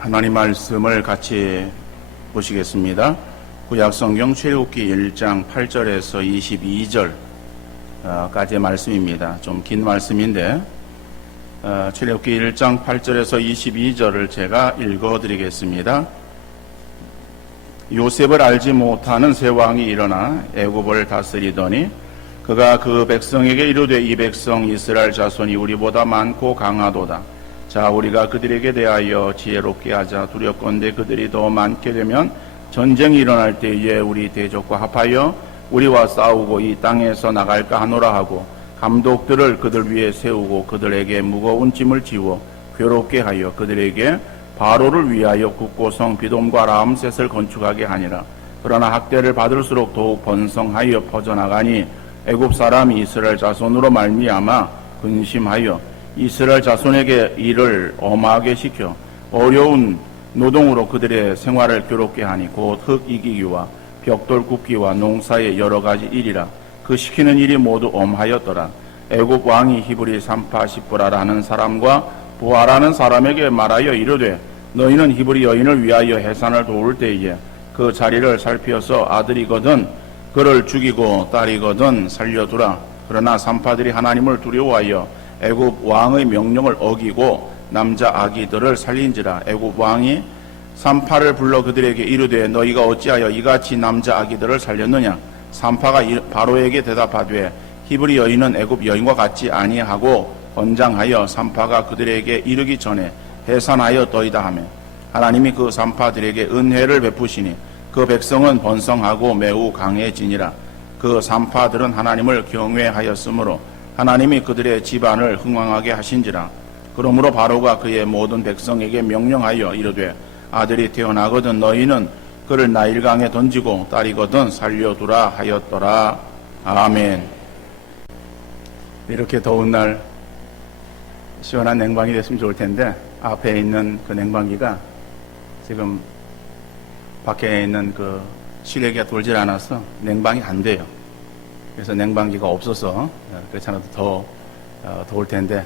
하나님 말씀을 같이 보시겠습니다. 구약성경 출애굽기 1장 8절에서 22절까지의 말씀입니다. 좀 긴 말씀인데 출애굽기 1장 8절에서 22절을 제가 읽어드리겠습니다. 요셉을 알지 못하는 새 왕이 일어나 애굽을 다스리더니 그가 그 백성에게 이르되 이 백성 이스라엘 자손이 우리보다 많고 강하도다. 자, 우리가 그들에게 대하여 지혜롭게 하자. 두렵건대 그들이 더 많게 되면 전쟁이 일어날 때에 우리 대적과 합하여 우리와 싸우고 이 땅에서 나갈까 하노라 하고 감독들을 그들 위에 세우고 그들에게 무거운 짐을 지워 괴롭게 하여 그들에게 바로를 위하여 국고성 비돔과 라암셋을 건축하게 하니라. 그러나 학대를 받을수록 더욱 번성하여 퍼져나가니 애굽 사람이 이스라엘 자손으로 말미암아 근심하여 이스라엘 자손에게 일을 엄하게 시켜 어려운 노동으로 그들의 생활을 괴롭게 하니 곧 흙 이기기와 벽돌 굽기와 농사의 여러 가지 일이라. 그 시키는 일이 모두 엄하였더라. 애굽 왕이 히브리 산파 시브라라 하는 사람과 부하라는 사람에게 말하여 이르되 너희는 히브리 여인을 위하여 해산을 도울 때에 그 자리를 살피어서 아들이거든 그를 죽이고 딸이거든 살려두라. 그러나 산파들이 하나님을 두려워하여 애굽 왕의 명령을 어기고 남자 아기들을 살린지라. 애굽 왕이 산파를 불러 그들에게 이르되 너희가 어찌하여 이같이 남자 아기들을 살렸느냐. 산파가 바로에게 대답하되 히브리 여인은 애굽 여인과 같지 아니하고 건장하여 산파가 그들에게 이르기 전에 해산하였더이다 하며 하나님이 그 산파들에게 은혜를 베푸시니 그 백성은 번성하고 매우 강해지니라. 그 산파들은 하나님을 경외하였으므로 하나님이 그들의 집안을 흥왕하게 하신지라. 그러므로 바로가 그의 모든 백성에게 명령하여 이르되 아들이 태어나거든 너희는 그를 나일강에 던지고 딸이거든 살려두라 하였더라. 아멘. 이렇게 더운 날 시원한 냉방이 됐으면 좋을 텐데 앞에 있는 그 냉방기가 지금 밖에 있는 그 실외기가 돌질 않아서 냉방이 안 돼요. 그래서 냉방기가 없어서 그렇지 않아도 더 더울 텐데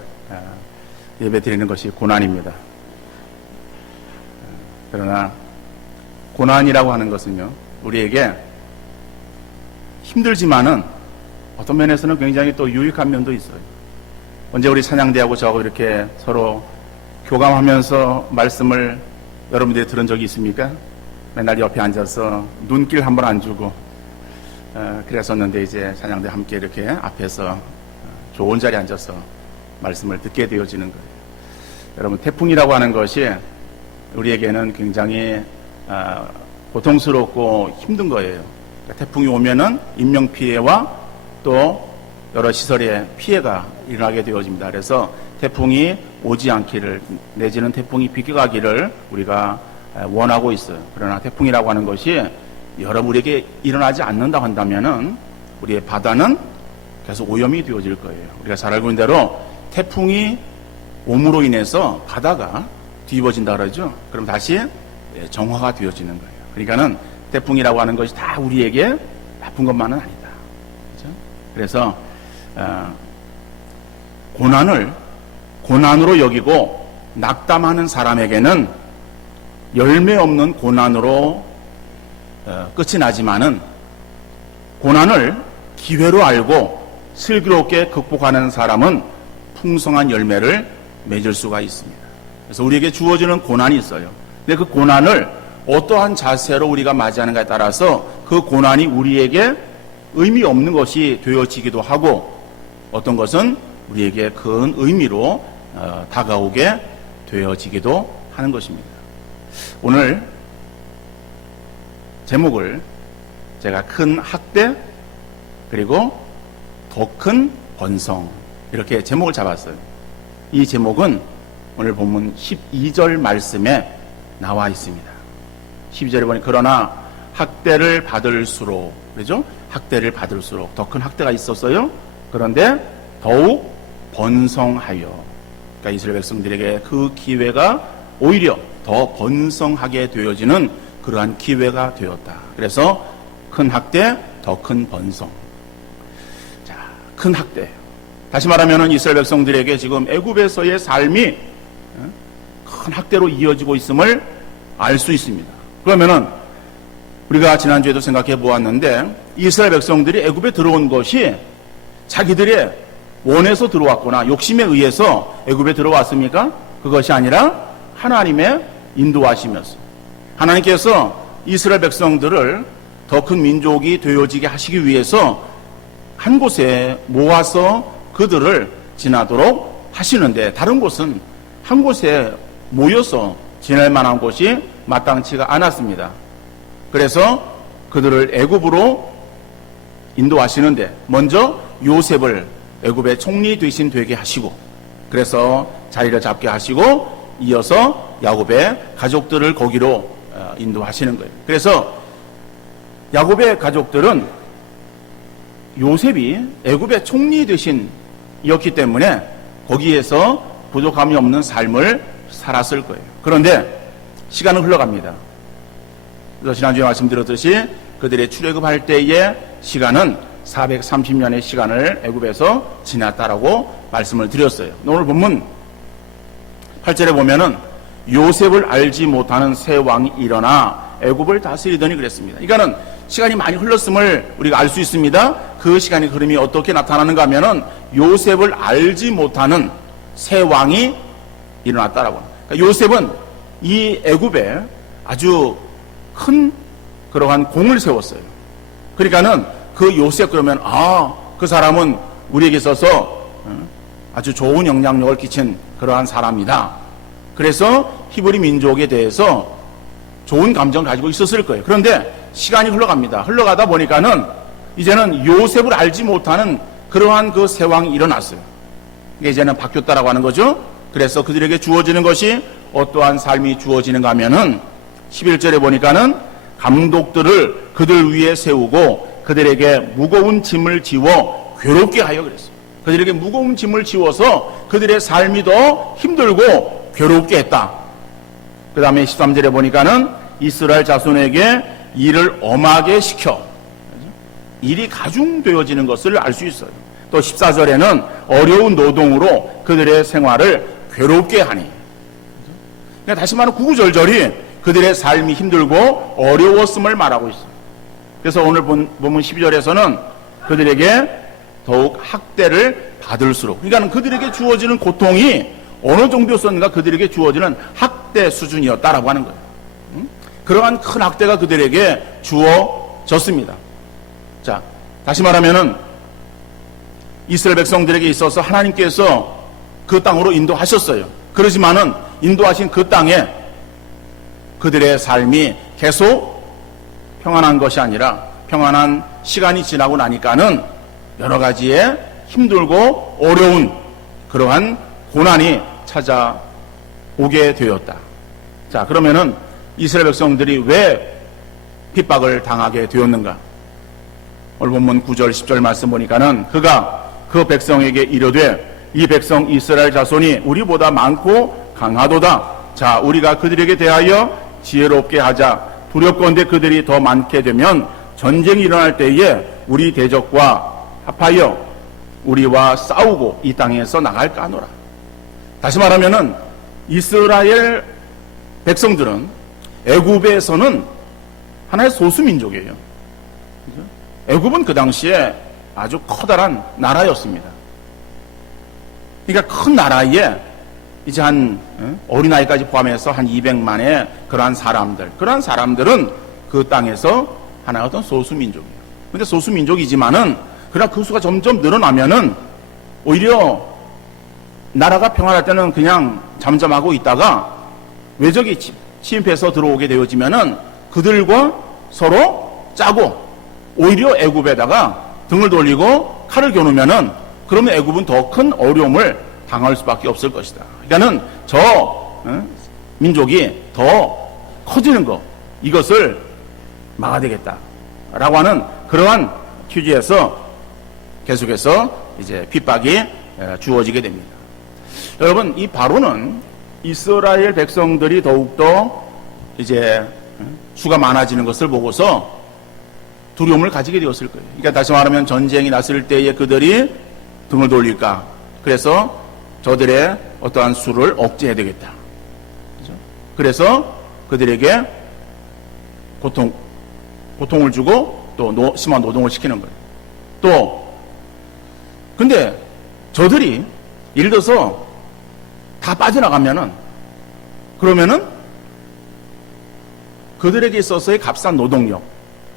예배 드리는 것이 고난입니다. 그러나 고난이라고 하는 것은요 우리에게 힘들지만은 어떤 면에서는 굉장히 또 유익한 면도 있어요. 언제 우리 찬양대하고 저하고 이렇게 서로 교감하면서 말씀을 여러분들이 들은 적이 있습니까? 맨날 옆에 앉아서 눈길 한 번 안 주고 그랬었는데 이제 찬양대 함께 이렇게 앞에서 좋은 자리에 앉아서 말씀을 듣게 되어지는 거예요. 여러분 태풍이라고 하는 것이 우리에게는 굉장히 고통스럽고 힘든 거예요. 그러니까 태풍이 오면은 인명피해와 또 여러 시설에 피해가 일어나게 되어집니다. 그래서 태풍이 오지 않기를 내지는 태풍이 비껴가기를 우리가 원하고 있어요. 그러나 태풍이라고 하는 것이 여러분에게 일어나지 않는다 한다면은 우리의 바다는 계속 오염이 되어질 거예요. 우리가 잘 알고 있는 대로 태풍이 옴으로 인해서 바다가 뒤집어진다 그러죠. 그럼 다시 정화가 되어지는 거예요. 그러니까는 태풍이라고 하는 것이 다 우리에게 나쁜 것만은 아니다. 그렇죠? 그래서 고난을 고난으로 여기고 낙담하는 사람에게는 열매 없는 고난으로 끝이 나지만은 고난을 기회로 알고 슬기롭게 극복하는 사람은 풍성한 열매를 맺을 수가 있습니다. 그래서 우리에게 주어지는 고난이 있어요. 근데 그 고난을 어떠한 자세로 우리가 맞이하는가에 따라서 그 고난이 우리에게 의미 없는 것이 되어지기도 하고 어떤 것은 우리에게 큰 의미로 다가오게 되어지기도 하는 것입니다. 오늘 제목을 제가 큰 학대 그리고 더 큰 번성 이렇게 제목을 잡았어요. 이 제목은 오늘 본문 12절 말씀에 나와 있습니다. 12절에 보니 그러나 학대를 받을수록 그렇죠? 학대를 받을수록 더 큰 학대가 있었어요. 그런데 더욱 번성하여 그러니까 이스라엘 백성들에게 그 기회가 오히려 더 번성하게 되어지는 그러한 기회가 되었다. 그래서 큰 학대, 더 큰 번성. 자, 큰 학대. 다시 말하면 이스라엘 백성들에게 지금 애굽에서의 삶이 큰 학대로 이어지고 있음을 알 수 있습니다. 그러면은 우리가 지난주에도 생각해 보았는데 이스라엘 백성들이 애굽에 들어온 것이 자기들의 원에서 들어왔거나 욕심에 의해서 애굽에 들어왔습니까? 그것이 아니라 하나님의 인도하심이었어요. 하나님께서 이스라엘 백성들을 더 큰 민족이 되어지게 하시기 위해서 한 곳에 모아서 그들을 지나도록 하시는데 다른 곳은 한 곳에 모여서 지낼 만한 곳이 마땅치가 않았습니다. 그래서 그들을 애굽으로 인도하시는데 먼저 요셉을 애굽의 총리 대신 되게 하시고 그래서 자리를 잡게 하시고 이어서 야곱의 가족들을 거기로 인도하시는 거예요. 그래서 야곱의 가족들은 요셉이 애굽의 총리 대신이었기 때문에 거기에서 부족함이 없는 삶을 살았을 거예요. 그런데 시간은 흘러갑니다. 그래서 지난주에 말씀드렸듯이 그들의 출애굽할 때의 시간은 430년의 시간을 애굽에서 지났다라고 말씀을 드렸어요. 오늘 본문 8절에 보면은 요셉을 알지 못하는 새 왕이 일어나 애굽을 다스리더니 그랬습니다. 그러니까는 시간이 많이 흘렀음을 우리가 알 수 있습니다. 그 시간의 흐름이 어떻게 나타나는가 하면은 요셉을 알지 못하는 새 왕이 일어났다라고. 그러니까 요셉은 이 애굽에 아주 큰 그러한 공을 세웠어요. 그러니까는 그 요셉 그러면 그 사람은 우리에게 있어서 아주 좋은 영향력을 끼친 그러한 사람이다. 그래서 히브리 민족에 대해서 좋은 감정을 가지고 있었을 거예요. 그런데 시간이 흘러갑니다. 흘러가다 보니까는 이제는 요셉을 알지 못하는 그러한 그 새 왕이 일어났어요. 이게 이제는 바뀌었다라고 하는 거죠. 그래서 그들에게 주어지는 것이 어떠한 삶이 주어지는가 하면은 11절에 보니까는 감독들을 그들 위에 세우고 그들에게 무거운 짐을 지워 괴롭게 하여 그랬어요. 그들에게 무거운 짐을 지워서 그들의 삶이 더 힘들고 괴롭게 했다. 그 다음에 13절에 보니까는 이스라엘 자손에게 일을 엄하게 시켜 일이 가중되어지는 것을 알 수 있어요. 또 14절에는 어려운 노동으로 그들의 생활을 괴롭게 하니. 그러니까 다시 말하면 구구절절이 그들의 삶이 힘들고 어려웠음을 말하고 있어요. 그래서 오늘 본문 12절에서는 그들에게 더욱 학대를 받을수록, 그러니까 그들에게 주어지는 고통이 어느 정도였었는가 그들에게 주어지는 학대 수준이었다라고 하는 거예요. 그러한 큰 학대가 그들에게 주어졌습니다. 자, 다시 말하면은 이스라엘 백성들에게 있어서 하나님께서 그 땅으로 인도하셨어요. 그러지만은 인도하신 그 땅에 그들의 삶이 계속 평안한 것이 아니라 평안한 시간이 지나고 나니까는 여러 가지의 힘들고 어려운 그러한 고난이 찾아오게 되었다. 자, 그러면은 이스라엘 백성들이 왜 핍박을 당하게 되었는가? 오늘 본문 9절 10절 말씀 보니까는 그가 그 백성에게 이르되 이 백성 이스라엘 자손이 우리보다 많고 강하도다. 자, 우리가 그들에게 대하여 지혜롭게 하자. 두렵건대 그들이 더 많게 되면 전쟁이 일어날 때에 우리 대적과 합하여 우리와 싸우고 이 땅에서 나갈까 하노라. 다시 말하면은 이스라엘 백성들은 애굽에서는 하나의 소수민족이에요. 애굽은 그 당시에 아주 커다란 나라였습니다. 그러니까 큰 나라에 이제 한 어린아이까지 포함해서 한 200만의 그러한 사람들, 그러한 사람들은 그 땅에서 하나의 어떤 소수민족이에요. 근데 소수민족이지만은 그러나 그 수가 점점 늘어나면은 오히려 나라가 평안할 때는 그냥 잠잠하고 있다가 외적이 침입해서 들어오게 되어지면은 그들과 서로 짜고 오히려 애굽에다가 등을 돌리고 칼을 겨누면은 그러면 애굽은 더 큰 어려움을 당할 수밖에 없을 것이다. 그러니까는 민족이 더 커지는 것, 이것을 막아야 되겠다라고 하는 그러한 취지에서 계속해서 이제 핍박이 주어지게 됩니다. 여러분, 이 바로는 이스라엘 백성들이 더욱더 이제 수가 많아지는 것을 보고서 두려움을 가지게 되었을 거예요. 그러니까 다시 말하면 전쟁이 났을 때에 그들이 등을 돌릴까? 그래서 저들의 어떠한 수를 억제해야 되겠다. 그래서 그들에게 고통을 주고 또 심한 노동을 시키는 거예요. 또 근데 저들이 예를 들어서 다 빠져나가면은 그러면은 그들에게 있어서의 값싼 노동력,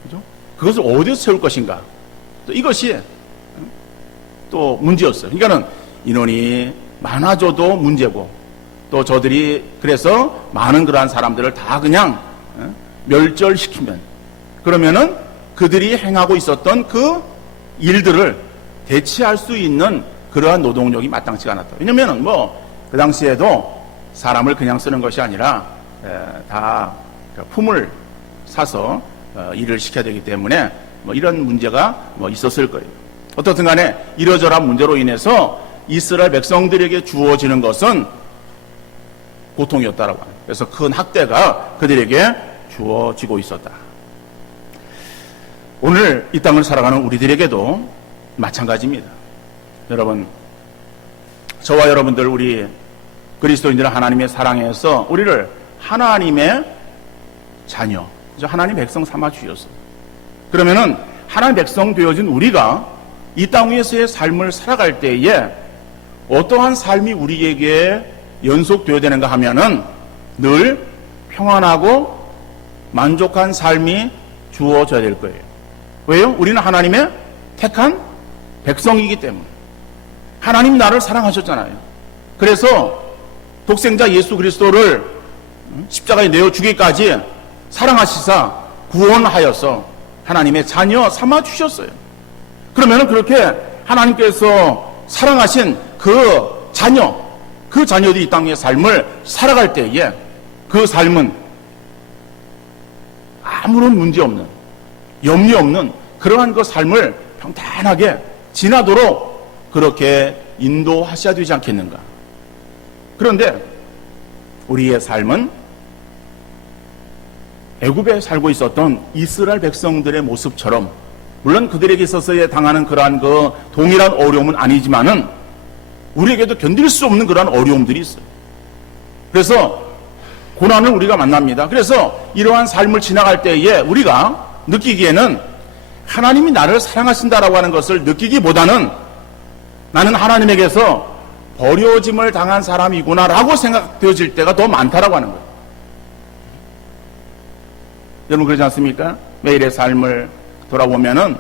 그죠? 그것을 어디서 채울 것인가? 또 이것이 또 문제였어요. 그러니까는 인원이 많아져도 문제고, 또 저들이 그래서 많은 그러한 사람들을 다 그냥 멸절시키면, 그러면은 그들이 행하고 있었던 그 일들을 대체할 수 있는 그러한 노동력이 마땅치가 않았다. 왜냐면은 그 당시에도 사람을 그냥 쓰는 것이 아니라 다 품을 사서 일을 시켜야 되기 때문에 이런 문제가 있었을 거예요. 어떻든 간에 이러저러한 문제로 인해서 이스라엘 백성들에게 주어지는 것은 고통이었다라고 합니다. 그래서 큰 학대가 그들에게 주어지고 있었다. 오늘 이 땅을 살아가는 우리들에게도 마찬가지입니다. 여러분, 저와 여러분들, 우리 그리스도인들은 하나님의 사랑에서 우리를 하나님의 자녀, 하나님 백성 삼아 주셨어요. 그러면은 하나님 백성 되어진 우리가 이 땅 위에서의 삶을 살아갈 때에 어떠한 삶이 우리에게 연속되어야 되는가 하면은 늘 평안하고 만족한 삶이 주어져야 될 거예요. 왜요? 우리는 하나님의 택한 백성이기 때문에. 하나님 나를 사랑하셨잖아요. 그래서 독생자 예수 그리스도를 십자가에 내어 주기까지 사랑하시사 구원하여서 하나님의 자녀 삼아 주셨어요. 그러면은 그렇게 하나님께서 사랑하신 그 자녀들이 이 땅의 삶을 살아갈 때에 그 삶은 아무런 문제 없는, 염려 없는 그러한 그 삶을 평탄하게 지나도록 그렇게 인도하셔야 되지 않겠는가. 그런데 우리의 삶은 애굽에 살고 있었던 이스라엘 백성들의 모습처럼, 물론 그들에게 있어서의 당하는 그러한 그 동일한 어려움은 아니지만은 우리에게도 견딜 수 없는 그러한 어려움들이 있어요. 그래서 고난을 우리가 만납니다. 그래서 이러한 삶을 지나갈 때에 우리가 느끼기에는 하나님이 나를 사랑하신다라고 하는 것을 느끼기보다는 나는 하나님에게서 버려짐을 당한 사람이구나라고 생각되어질 때가 더 많다라고 하는 거예요. 여러분 그러지 않습니까? 매일의 삶을 돌아보면은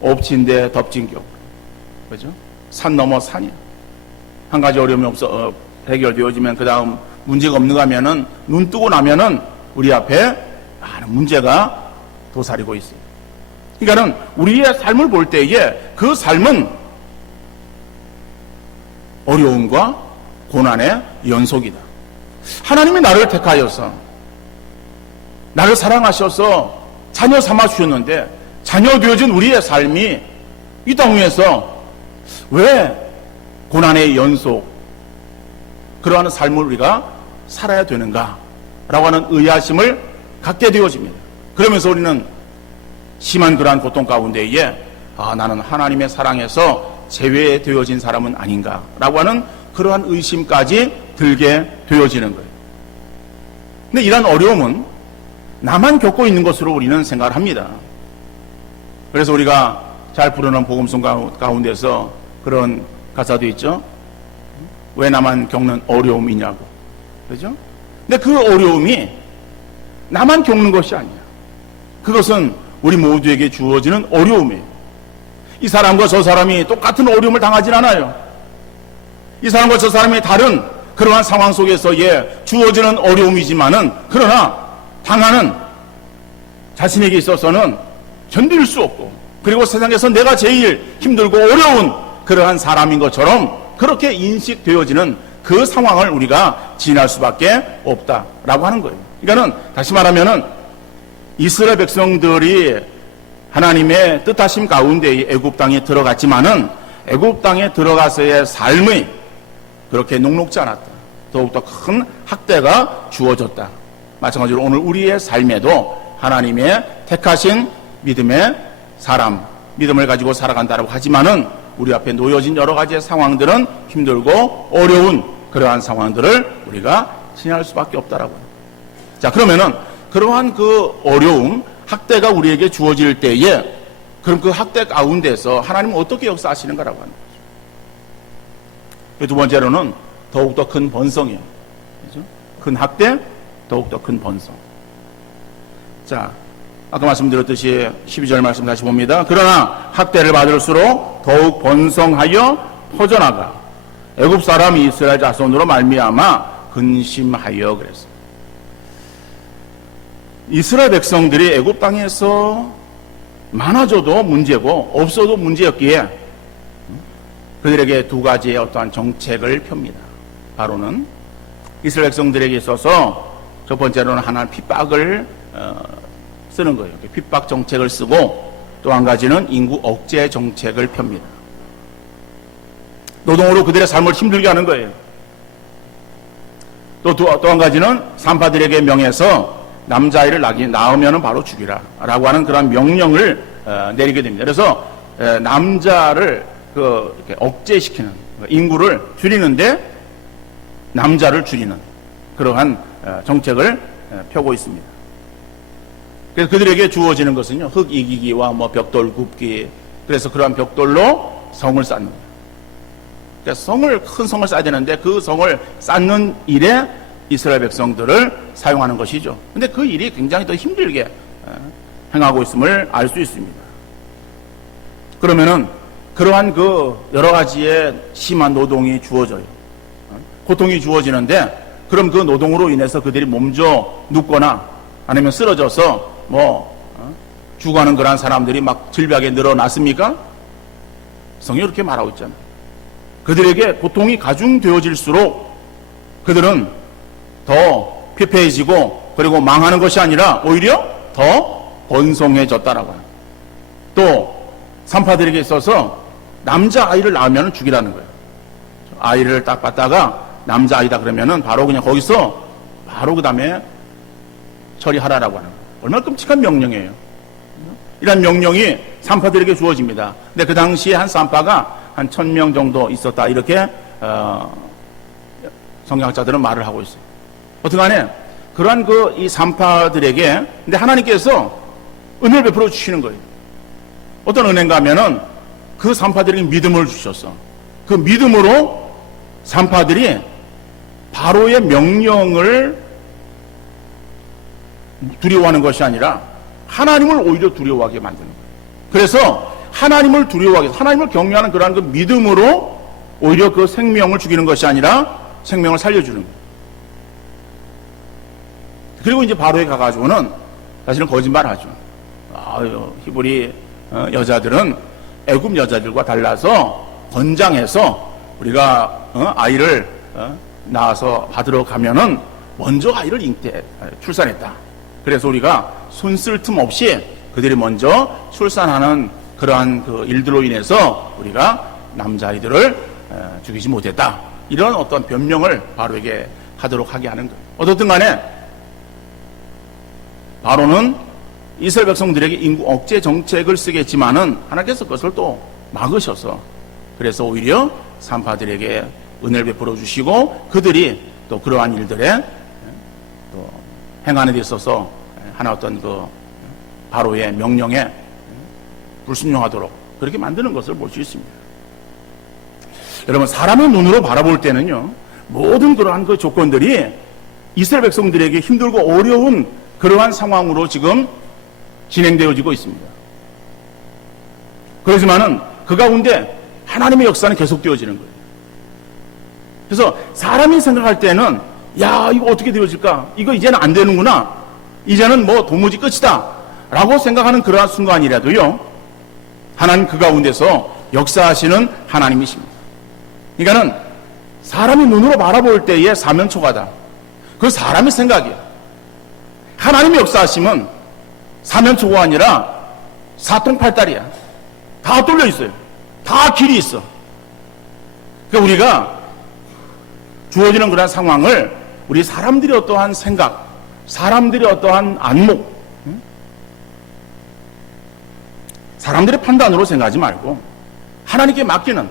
엎친 데 덮친 격, 그죠? 산 넘어 산이야. 한 가지 어려움이 해결되어지면 그 다음 문제가 없는가 하면은 눈 뜨고 나면은 우리 앞에 많은 문제가 도사리고 있어요. 그러니까는 우리의 삶을 볼 때에 그 삶은 어려움과 고난의 연속이다. 하나님이 나를 택하여서 나를 사랑하셔서 자녀 삼아 주셨는데 자녀 되어진 우리의 삶이 이 땅 위에서 왜 고난의 연속, 그러한 삶을 우리가 살아야 되는가 라고 하는 의아심을 갖게 되어집니다. 그러면서 우리는 심한 그러한 고통 가운데에 나는 하나님의 사랑에서 제외되어진 사람은 아닌가 라고 하는 그러한 의심까지 들게 되어지는 거예요. 근데 이러한 어려움은 나만 겪고 있는 것으로 우리는 생각을 합니다. 그래서 우리가 잘 부르는 복음송 가운데서 그런 가사도 있죠. 왜 나만 겪는 어려움이냐고. 그죠? 근데 그 어려움이 나만 겪는 것이 아니야. 그것은 우리 모두에게 주어지는 어려움이에요. 이 사람과 저 사람이 똑같은 어려움을 당하진 않아요. 이 사람과 저 사람이 다른 그러한 상황 속에서의 주어지는 어려움이지만은, 그러나 당하는 자신에게 있어서는 견딜 수 없고, 그리고 세상에서 내가 제일 힘들고 어려운 그러한 사람인 것처럼 그렇게 인식되어지는 그 상황을 우리가 지날 수밖에 없다라고 하는 거예요. 그러니까는 다시 말하면은 이스라엘 백성들이 하나님의 뜻하심 가운데 애굽 땅에 들어갔지만은 애굽 땅에 들어가서의 삶이 그렇게 녹록지 않았다. 더욱더 큰 학대가 주어졌다. 마찬가지로 오늘 우리의 삶에도 하나님의 택하신 믿음의 사람, 믿음을 가지고 살아간다고 하지만은 우리 앞에 놓여진 여러 가지의 상황들은 힘들고 어려운 그러한 상황들을 우리가 지나갈 수밖에 없다라고요. 자, 그러면은 그러한 그 어려움, 학대가 우리에게 주어질 때에 그럼 그 학대 가운데서 하나님은 어떻게 역사하시는가라고 하는 거죠. 두 번째로는 더욱더 큰 번성이에요. 그렇죠? 큰 학대, 더욱더 큰 번성. 자, 아까 말씀드렸듯이 12절 말씀 다시 봅니다. 그러나 학대를 받을수록 더욱 번성하여 퍼져나가 애굽 사람이 이스라엘 자손으로 말미암아 근심하여 그랬어요. 이스라엘 백성들이 애굽 땅에서 많아져도 문제고 없어도 문제였기에 그들에게 두 가지의 어떠한 정책을 펴니다. 바로는 이스라엘 백성들에게 있어서 첫 번째로는 하나님 핍박을 쓰는 거예요. 핍박 정책을 쓰고 또 한 가지는 인구 억제 정책을 펴니다. 노동으로 그들의 삶을 힘들게 하는 거예요. 또 한 가지는 산파들에게 명해서 남자아이를 낳으면 바로 죽이라 라고 하는 그런 명령을 내리게 됩니다. 그래서 남자를 이렇게 억제시키는, 인구를 줄이는데 남자를 줄이는 그러한 정책을 펴고 있습니다. 그래서 그들에게 주어지는 것은요, 흙 이기기와 벽돌 굽기, 그래서 그러한 벽돌로 성을 쌓는 거예요. 그러니까 큰 성을 쌓아야 되는데 그 성을 쌓는 일에 이스라엘 백성들을 사용하는 것이죠. 근데 그 일이 굉장히 더 힘들게 행하고 있음을 알 수 있습니다. 그러면은 그러한 그 여러 가지의 심한 노동이 주어져요. 고통이 주어지는데 그럼 그 노동으로 인해서 그들이 몸져 눕거나 아니면 쓰러져서 죽어가는 그러한 사람들이 막 질비하게 늘어났습니까? 성경이 그렇게 말하고 있잖아요. 그들에게 고통이 가중되어질수록 그들은 더 피폐해지고 그리고 망하는 것이 아니라 오히려 더 번성해졌다라고 해요. 또 산파들에게 있어서 남자아이를 낳으면 죽이라는 거예요. 아이를 딱 봤다가 남자아이다 그러면은 바로 그냥 거기서 바로 그 다음에 처리하라라고 하는 거예요. 얼마나 끔찍한 명령이에요. 이런 명령이 산파들에게 주어집니다. 근데 그 당시에 한 산파가 한 1000명 정도 있었다 이렇게 성경학자들은 말을 하고 있어요. 어떻게간에 그러한 이 산파들에게 근데 하나님께서 은혜를 베풀어 주시는 거예요. 어떤 은혜인가 하면은 그 산파들에게 믿음을 주셨어. 그 믿음으로 산파들이 바로의 명령을 두려워하는 것이 아니라 하나님을 오히려 두려워하게 만드는 거예요. 그래서 하나님을 두려워하게, 하나님을 경외하는 그러한 그 믿음으로 오히려 그 생명을 죽이는 것이 아니라 생명을 살려주는 거예요. 그리고 이제 바로에 가가지고는 사실은 거짓말 하죠. 히브리 여자들은 애굽 여자들과 달라서 건장해서 우리가 아이를 낳아서 받으러 가면은 먼저 아이를 출산했다. 그래서 우리가 손 쓸 틈 없이 그들이 먼저 출산하는 그러한 그 일들로 인해서 우리가 남자아이들을 죽이지 못했다. 이런 어떤 변명을 바로에게 하도록 하게 하는 거예요. 어떻든 간에 바로는 이스라엘 백성들에게 인구 억제 정책을 쓰겠지만은 하나님께서 그것을 또 막으셔서 그래서 오히려 산파들에게 은혜를 베풀어 주시고 그들이 또 그러한 일들에 또 행하는 데 있어서 하나 어떤 그 바로의 명령에 불순종하도록 그렇게 만드는 것을 볼 수 있습니다. 여러분, 사람의 눈으로 바라볼 때는요, 모든 그러한 그 조건들이 이스라엘 백성들에게 힘들고 어려운 그러한 상황으로 지금 진행되어지고 있습니다. 그렇지만은 그 가운데 하나님의 역사는 계속되어지는 거예요. 그래서 사람이 생각할 때는 야, 이거 어떻게 되어질까? 이거 이제는 안 되는구나. 이제는 도무지 끝이다. 라고 생각하는 그러한 순간이라도요, 하나님 그 가운데서 역사하시는 하나님이십니다. 그러니까는 사람이 눈으로 바라볼 때의 사면초가다. 그 사람의 생각이에요. 하나님의 역사하심은 사면초가 아니라 사통팔달이야. 다 뚫려 있어요. 다 길이 있어. 그러니까 우리가 주어지는 그런 상황을 우리 사람들이 어떠한 생각, 사람들이 어떠한 안목, 사람들의 판단으로 생각하지 말고 하나님께 맡기는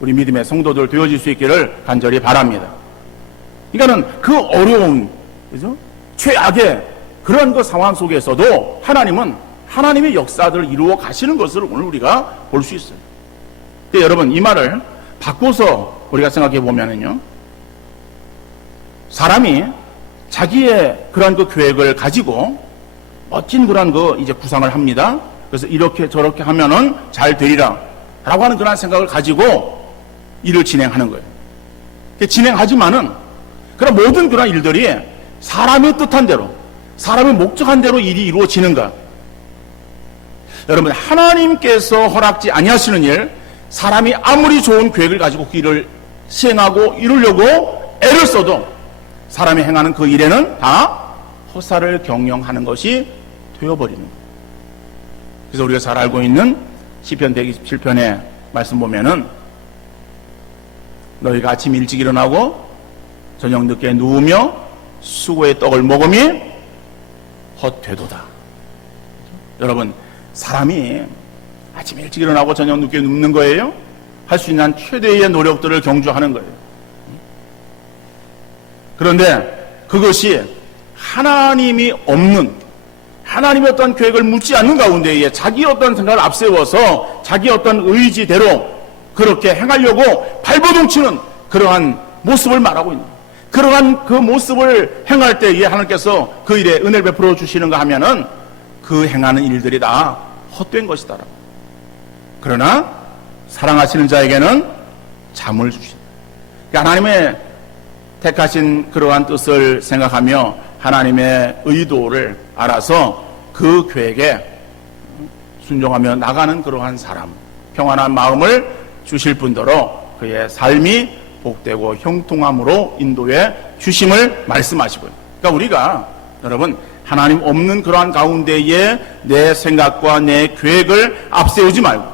우리 믿음의 성도들 되어질 수 있기를 간절히 바랍니다. 그러니까는 그 어려운, 그죠? 최악의 그런 그 상황 속에서도 하나님은 하나님의 역사들을 이루어 가시는 것을 오늘 우리가 볼 수 있어요. 근데 여러분, 이 말을 바꿔서 우리가 생각해 보면은요, 사람이 자기의 그런 그 계획을 가지고 멋진 그런 그 이제 구상을 합니다. 그래서 이렇게 저렇게 하면은 잘 되리라 라고 하는 그런 생각을 가지고 일을 진행하는 거예요. 진행하지만은 그런 모든 그런 일들이 사람의 뜻한 대로, 사람의 목적한 대로 일이 이루어지는가? 여러분, 하나님께서 허락지 아니하시는 일, 사람이 아무리 좋은 계획을 가지고 그 일을 시행하고 이루려고 애를 써도 사람이 행하는 그 일에는 다 허사를 경영하는 것이 되어버리는 거예요. 그래서 우리가 잘 알고 있는 시편 127편의 말씀 보면은 너희가 아침 일찍 일어나고 저녁 늦게 누우며 수고의 떡을 먹음이 헛되도다. 여러분, 사람이 아침 일찍 일어나고 저녁 늦게 눕는 거예요? 할 수 있는 최대의 노력들을 경주하는 거예요. 그런데 그것이 하나님이 없는, 하나님의 어떤 계획을 묻지 않는 가운데에 자기 어떤 생각을 앞세워서 자기 어떤 의지대로 그렇게 행하려고 발버둥치는 그러한 모습을 말하고 있는 거예요. 그러한 그 모습을 행할 때에 하나님께서 그 일에 은혜를 베풀어 주시는가 하면은 그 행하는 일들이 다 헛된 것이다라고. 그러나 사랑하시는 자에게는 잠을 주신다. 그러니까 하나님의 택하신 그러한 뜻을 생각하며 하나님의 의도를 알아서 그 계획에 순종하며 나가는 그러한 사람, 평안한 마음을 주실 뿐더러 그의 삶이 복되고 형통함으로 인도해 주심을 말씀하시고요. 그러니까 우리가 여러분, 하나님 없는 그러한 가운데에 내 생각과 내 계획을 앞세우지 말고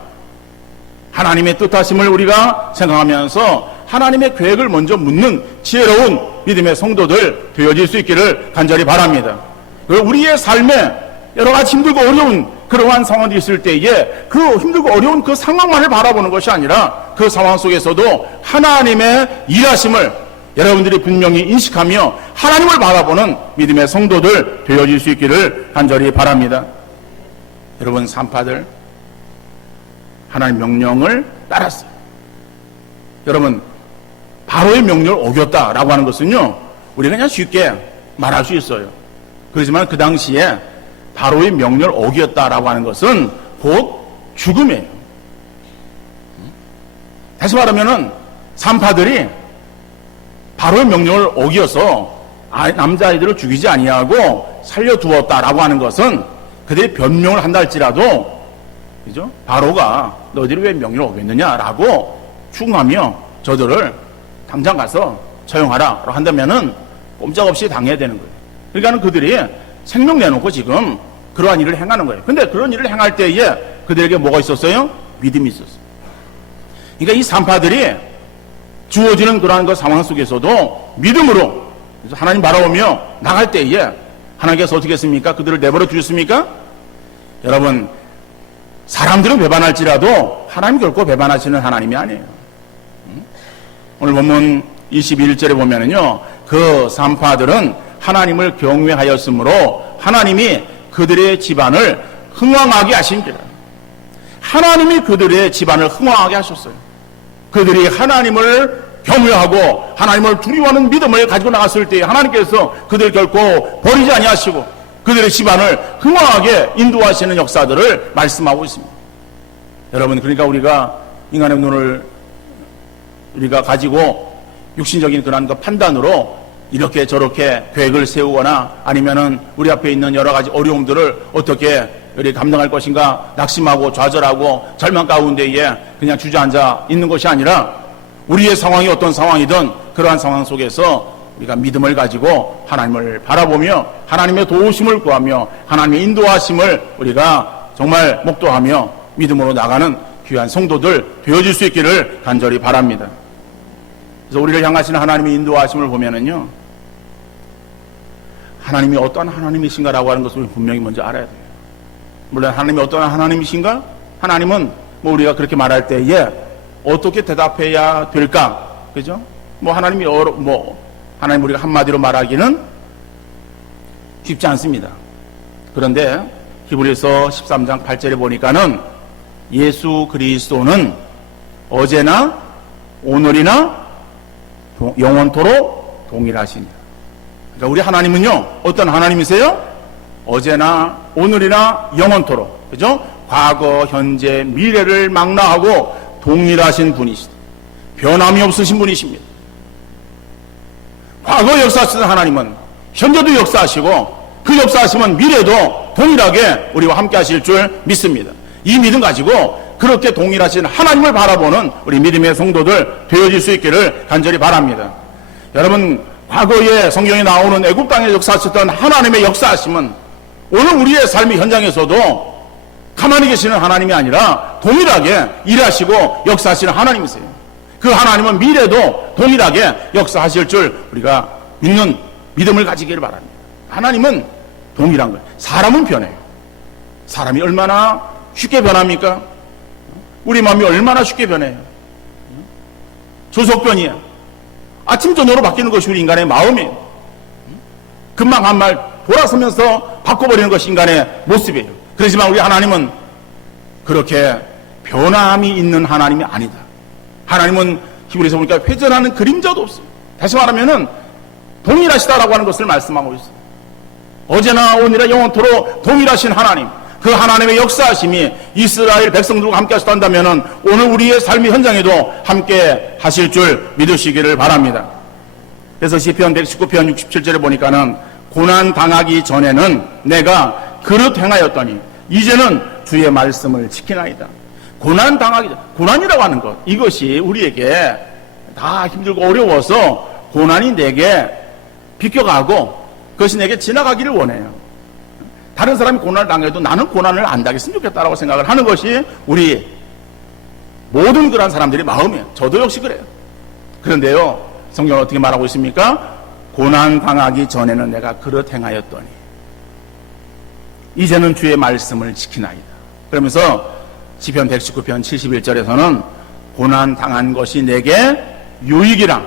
하나님의 뜻하심을 우리가 생각하면서 하나님의 계획을 먼저 묻는 지혜로운 믿음의 성도들 되어질 수 있기를 간절히 바랍니다. 그리고 우리의 삶에 여러 가지 힘들고 어려운 그러한 상황이 있을 때에 그 힘들고 어려운 그 상황만을 바라보는 것이 아니라 그 상황 속에서도 하나님의 일하심을 여러분들이 분명히 인식하며 하나님을 바라보는 믿음의 성도들 되어질 수 있기를 간절히 바랍니다. 여러분, 산파들 하나님 명령을 따랐어요. 여러분, 바로의 명령을 어겼다라고 하는 것은요, 우리가 그냥 쉽게 말할 수 있어요. 그렇지만 그 당시에 바로의 명령을 어겼다라고 하는 것은 곧 죽음이에요. 다시 말하면은 산파들이 바로의 명령을 어겨서 남자아이들을 죽이지 아니하고 살려두었다라고 하는 것은 그들이 변명을 한다 할지라도, 그죠? 바로가 너희들이 왜 명령을 어겼느냐라고 추궁하며 저들을 당장 가서 처형하라라고 한다면은 꼼짝없이 당해야 되는 거예요. 그러니까는 그들이 생명 내놓고 지금 그러한 일을 행하는 거예요. 근데 그런 일을 행할 때에 그들에게 뭐가 있었어요? 믿음이 있었어요. 그러니까 이 산파들이 주어지는 그러한 그 상황 속에서도 믿음으로 하나님 바라보며 나갈 때에 하나님께서 어떻게 했습니까? 그들을 내버려 두셨습니까? 여러분, 사람들은 배반할지라도 하나님 결코 배반하시는 하나님이 아니에요. 오늘 본문 21절에 보면은요, 그 산파들은 하나님을 경외하였으므로 하나님이 그들의 집안을 흥왕하게 하신지라. 하나님이 그들의 집안을 흥왕하게 하셨어요. 그들이 하나님을 경외하고 하나님을 두려워하는 믿음을 가지고 나갔을 때 하나님께서 그들을 결코 버리지 아니하시고 그들의 집안을 흥왕하게 인도하시는 역사들을 말씀하고 있습니다. 여러분, 그러니까 우리가 인간의 눈을 우리가 가지고 육신적인 그런 그 판단으로 이렇게 저렇게 계획을 세우거나 아니면은 우리 앞에 있는 여러 가지 어려움들을 어떻게 우리 감당할 것인가 낙심하고 좌절하고 절망 가운데에 그냥 주저앉아 있는 것이 아니라 우리의 상황이 어떤 상황이든 그러한 상황 속에서 우리가 믿음을 가지고 하나님을 바라보며 하나님의 도우심을 구하며 하나님의 인도하심을 우리가 정말 목도하며 믿음으로 나가는 귀한 성도들 되어질 수 있기를 간절히 바랍니다. 그래서 우리를 향하시는 하나님의 인도하심을 보면은요, 하나님이 어떠한 하나님이신가라고 하는 것을 분명히 먼저 알아야 돼요. 물론 하나님이 어떠한 하나님이신가? 하나님은 뭐 우리가 그렇게 말할 때에 어떻게 대답해야 될까? 그죠? 뭐 하나님이 하나님 우리가 한마디로 말하기는 쉽지 않습니다. 그런데 히브리서 13장 8절에 보니까는 예수 그리스도는 어제나 오늘이나 영원토록 동일하시니. 그러니까 우리 하나님은요, 어떤 하나님이세요? 어제나 오늘이나 영원토록, 그죠? 과거, 현재, 미래를 망라하고 동일하신 분이시다. 변함이 없으신 분이십니다. 과거 역사하시던 하나님은 현재도 역사하시고 그 역사하시면 미래도 동일하게 우리와 함께 하실 줄 믿습니다. 이 믿음 가지고 그렇게 동일하신 하나님을 바라보는 우리 믿음의 성도들 되어질 수 있기를 간절히 바랍니다. 여러분, 과거에 성경에 나오는 애굽 땅에 역사하셨던 하나님의 역사하심은 오늘 우리의 삶의 현장에서도 가만히 계시는 하나님이 아니라 동일하게 일하시고 역사하시는 하나님이세요. 그 하나님은 미래도 동일하게 역사하실 줄 우리가 믿는 믿음을 가지기를 바랍니다. 하나님은 동일한 거예요. 사람은 변해요. 사람이 얼마나 쉽게 변합니까? 우리 마음이 얼마나 쉽게 변해요. 조속변이야. 아침 저녁으로 바뀌는 것이 우리 인간의 마음이에요. 금방 한 말 돌아서면서 바꿔버리는 것이 인간의 모습이에요. 그렇지만 우리 하나님은 그렇게 변함이 있는 하나님이 아니다. 하나님은 히브리서 보니까 회전하는 그림자도 없어요. 다시 말하면은 동일하시다라고 하는 것을 말씀하고 있어요. 어제나 오늘이나 영원토록 동일하신 하나님, 그 하나님의 역사하심이 이스라엘 백성들과 함께 하셨다면은 오늘 우리의 삶의 현장에도 함께 하실 줄 믿으시기를 바랍니다. 그래서 시편 119편 67절에 보니까는 고난 당하기 전에는 내가 그릇 행하였더니 이제는 주의 말씀을 지키나이다. 고난 당하기 전, 고난이라고 하는 것, 이것이 우리에게 다 힘들고 어려워서 고난이 내게 비껴가고 그것이 내게 지나가기를 원해요. 다른 사람이 고난을 당해도 나는 고난을 안 당했으면 좋겠다라고 생각을 하는 것이 우리 모든 그런 사람들의 마음이에요. 저도 역시 그래요. 그런데요, 성경은 어떻게 말하고 있습니까? 고난 당하기 전에는 내가 그릇 행하였더니 이제는 주의 말씀을 지키나이다. 그러면서 시편 119편 71절에서는 고난 당한 것이 내게 유익이라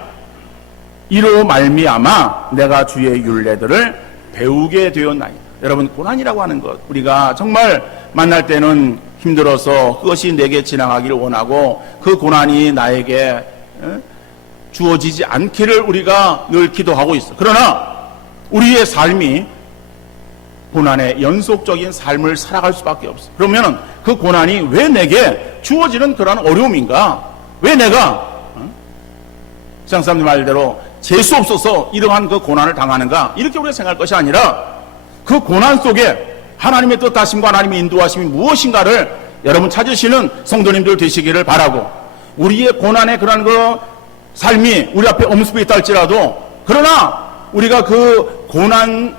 이로 말미암아 내가 주의 율례들을 배우게 되었나이다. 여러분, 고난이라고 하는 것, 우리가 정말 만날 때는 힘들어서 그것이 내게 지나가기를 원하고 그 고난이 나에게 주어지지 않기를 우리가 늘 기도하고 있어. 그러나 우리의 삶이 고난의 연속적인 삶을 살아갈 수밖에 없어. 그러면 그 고난이 왜 내게 주어지는 그런 어려움인가? 왜 내가 세상 사람들 말대로 재수 없어서 이러한 그 고난을 당하는가? 이렇게 우리가 생각할 것이 아니라 그 고난 속에 하나님의 뜻하심과 하나님의 인도하심이 무엇인가를 여러분 찾으시는 성도님들 되시기를 바라고, 우리의 고난의 그런 그 삶이 우리 앞에 엄습해 있다 할지라도 그러나 우리가 그 고난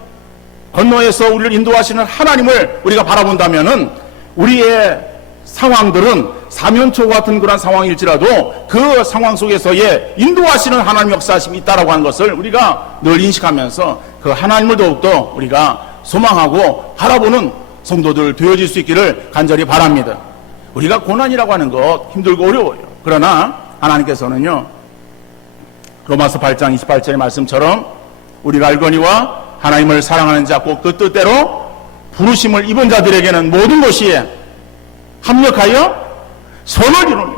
건너에서 우리를 인도하시는 하나님을 우리가 바라본다면은 우리의 상황들은 사면초 같은 그런 상황일지라도 그 상황 속에서의 인도하시는 하나님 역사하심이 있다라고 하는 것을 우리가 늘 인식하면서 그 하나님을 더욱더 우리가 소망하고 바라보는 성도들 되어질 수 있기를 간절히 바랍니다. 우리가 고난이라고 하는 것 힘들고 어려워요. 그러나 하나님께서는요, 로마서 8장 28절의 말씀처럼 우리가 알거니와 하나님을 사랑하는 자 곧 그 뜻대로 부르심을 입은 자들에게는 모든 것이 합력하여 선을 이루니,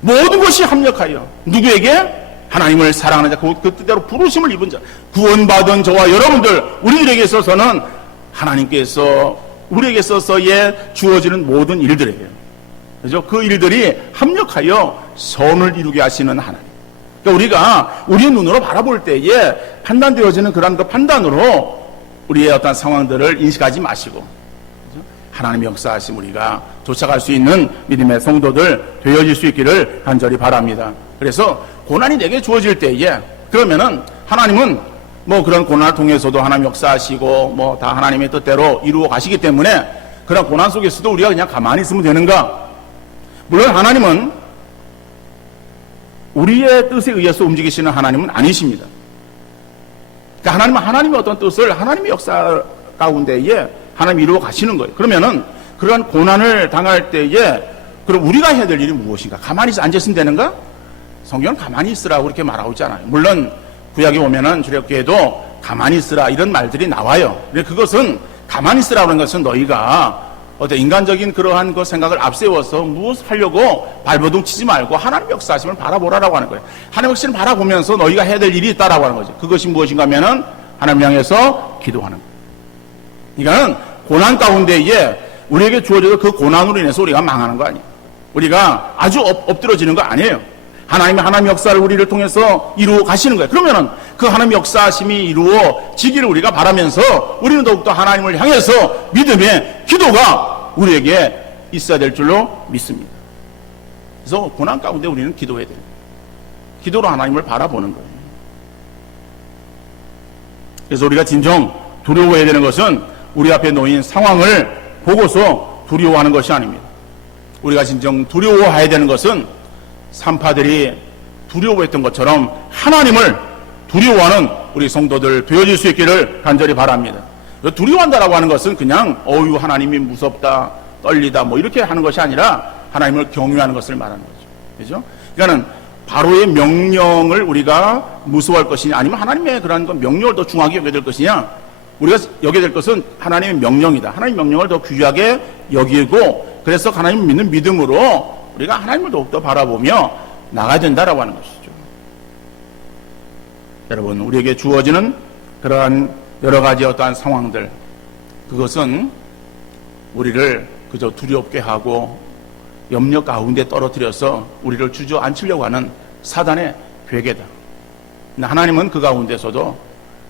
모든 것이 합력하여 누구에게? 하나님을 사랑하는 자 곧 그 뜻대로 부르심을 입은 자, 구원받은 저와 여러분들, 우리들에게 있어서는 하나님께서 우리에게 있어서의 주어지는 모든 일들이에요. 그죠? 그 일들이 합력하여 선을 이루게 하시는 하나님. 그러니까 우리가 우리의 눈으로 바라볼 때에 판단되어지는 그런 그 판단으로 우리의 어떤 상황들을 인식하지 마시고, 그죠? 하나님의 역사하심 우리가 쫓아갈 수 있는 믿음의 성도들 되어질 수 있기를 간절히 바랍니다. 그래서 고난이 내게 주어질 때에 그러면은 하나님은 뭐 그런 고난을 통해서도 하나님 역사하시고 뭐 다 하나님의 뜻대로 이루어 가시기 때문에 그런 고난 속에서도 우리가 그냥 가만히 있으면 되는가? 물론 하나님은 우리의 뜻에 의해서 움직이시는 하나님은 아니십니다. 그러니까 하나님은 하나님의 어떤 뜻을 하나님의 역사 가운데에 하나님이 이루어 가시는 거예요. 그러면은 그러한 고난을 당할 때에 그럼 우리가 해야 될 일이 무엇인가? 가만히 앉아있으면 되는가? 성경은 가만히 있으라고 그렇게 말하고 있잖아요. 물론 구약에 보면은 출애굽기에도 가만히 있으라 이런 말들이 나와요. 근데 그것은 가만히 있으라는 것은 너희가 어떤 인간적인 그러한 그 생각을 앞세워서 무엇을 하려고 발버둥 치지 말고 하나님의 역사하심을 바라보라라고 하는 거예요. 하나님의 역사를 바라보면서 너희가 해야 될 일이 있다라고 하는 거죠. 그것이 무엇인가 하면은 하나님 향해서 기도하는 거예요. 그러니까 고난 가운데에 우리에게 주어져서 그 고난으로 인해서 우리가 망하는 거 아니에요. 우리가 아주 엎드러지는 거 아니에요. 하나님의 역사를 우리를 통해서 이루어 가시는 거예요. 그러면은 그 하나님의 역사하심이 이루어지기를 우리가 바라면서 우리는 더욱더 하나님을 향해서 믿음의 기도가 우리에게 있어야 될 줄로 믿습니다. 그래서 고난 가운데 우리는 기도해야 돼요. 기도로 하나님을 바라보는 거예요. 그래서 우리가 진정 두려워해야 되는 것은 우리 앞에 놓인 상황을 보고서 두려워하는 것이 아닙니다. 우리가 진정 두려워해야 되는 것은 산파들이 두려워했던 것처럼 하나님을 두려워하는 우리 성도들 되어질 수 있기를 간절히 바랍니다. 두려워한다라고 하는 것은 그냥 어유 하나님이 무섭다, 떨리다 뭐 이렇게 하는 것이 아니라 하나님을 경외하는 것을 말하는 거죠. 그죠? 그러니까는 바로의 명령을 우리가 무서워할 것이냐 아니면 하나님의 그러한 명령을 더 중하게 여겨야 될 것이냐, 우리가 여겨야 될 것은 하나님의 명령이다. 하나님의 명령을 더 귀하게 여기고 그래서 하나님을 믿는 믿음으로 우리가 하나님을 더욱더 바라보며 나가야 된다라고 하는 것이죠. 여러분, 우리에게 주어지는 그러한 여러 가지 어떠한 상황들, 그것은 우리를 그저 두렵게 하고 염려 가운데 떨어뜨려서 우리를 주저앉히려고 하는 사단의 괴계다. 하나님은 그 가운데서도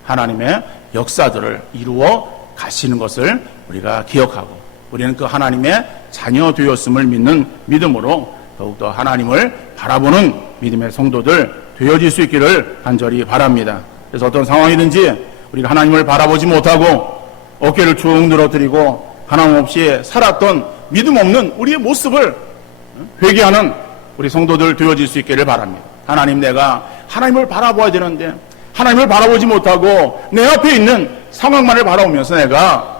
하나님의 역사들을 이루어 가시는 것을 우리가 기억하고 우리는 그 하나님의 자녀 되었음을 믿는 믿음으로 더욱더 하나님을 바라보는 믿음의 성도들 되어질 수 있기를 간절히 바랍니다. 그래서 어떤 상황이든지 우리가 하나님을 바라보지 못하고 어깨를 쭉 늘어뜨리고 하나님 없이 살았던 믿음 없는 우리의 모습을 회개하는 우리 성도들 되어질 수 있기를 바랍니다. 하나님, 내가 하나님을 바라봐야 되는데 하나님을 바라보지 못하고 내 앞에 있는 상황만을 바라보면서 내가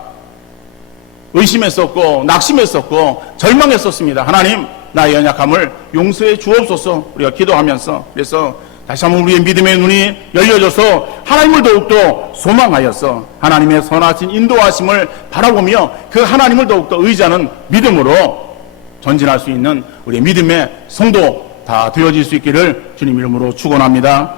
의심했었고 낙심했었고 절망했었습니다. 하나님, 나의 연약함을 용서해 주옵소서. 우리가 기도하면서 그래서 다시 한번 우리의 믿음의 눈이 열려져서 하나님을 더욱더 소망하여서 하나님의 선하신 인도하심을 바라보며 그 하나님을 더욱더 의지하는 믿음으로 전진할 수 있는 우리의 믿음의 성도 다 되어질 수 있기를 주님 이름으로 축원합니다.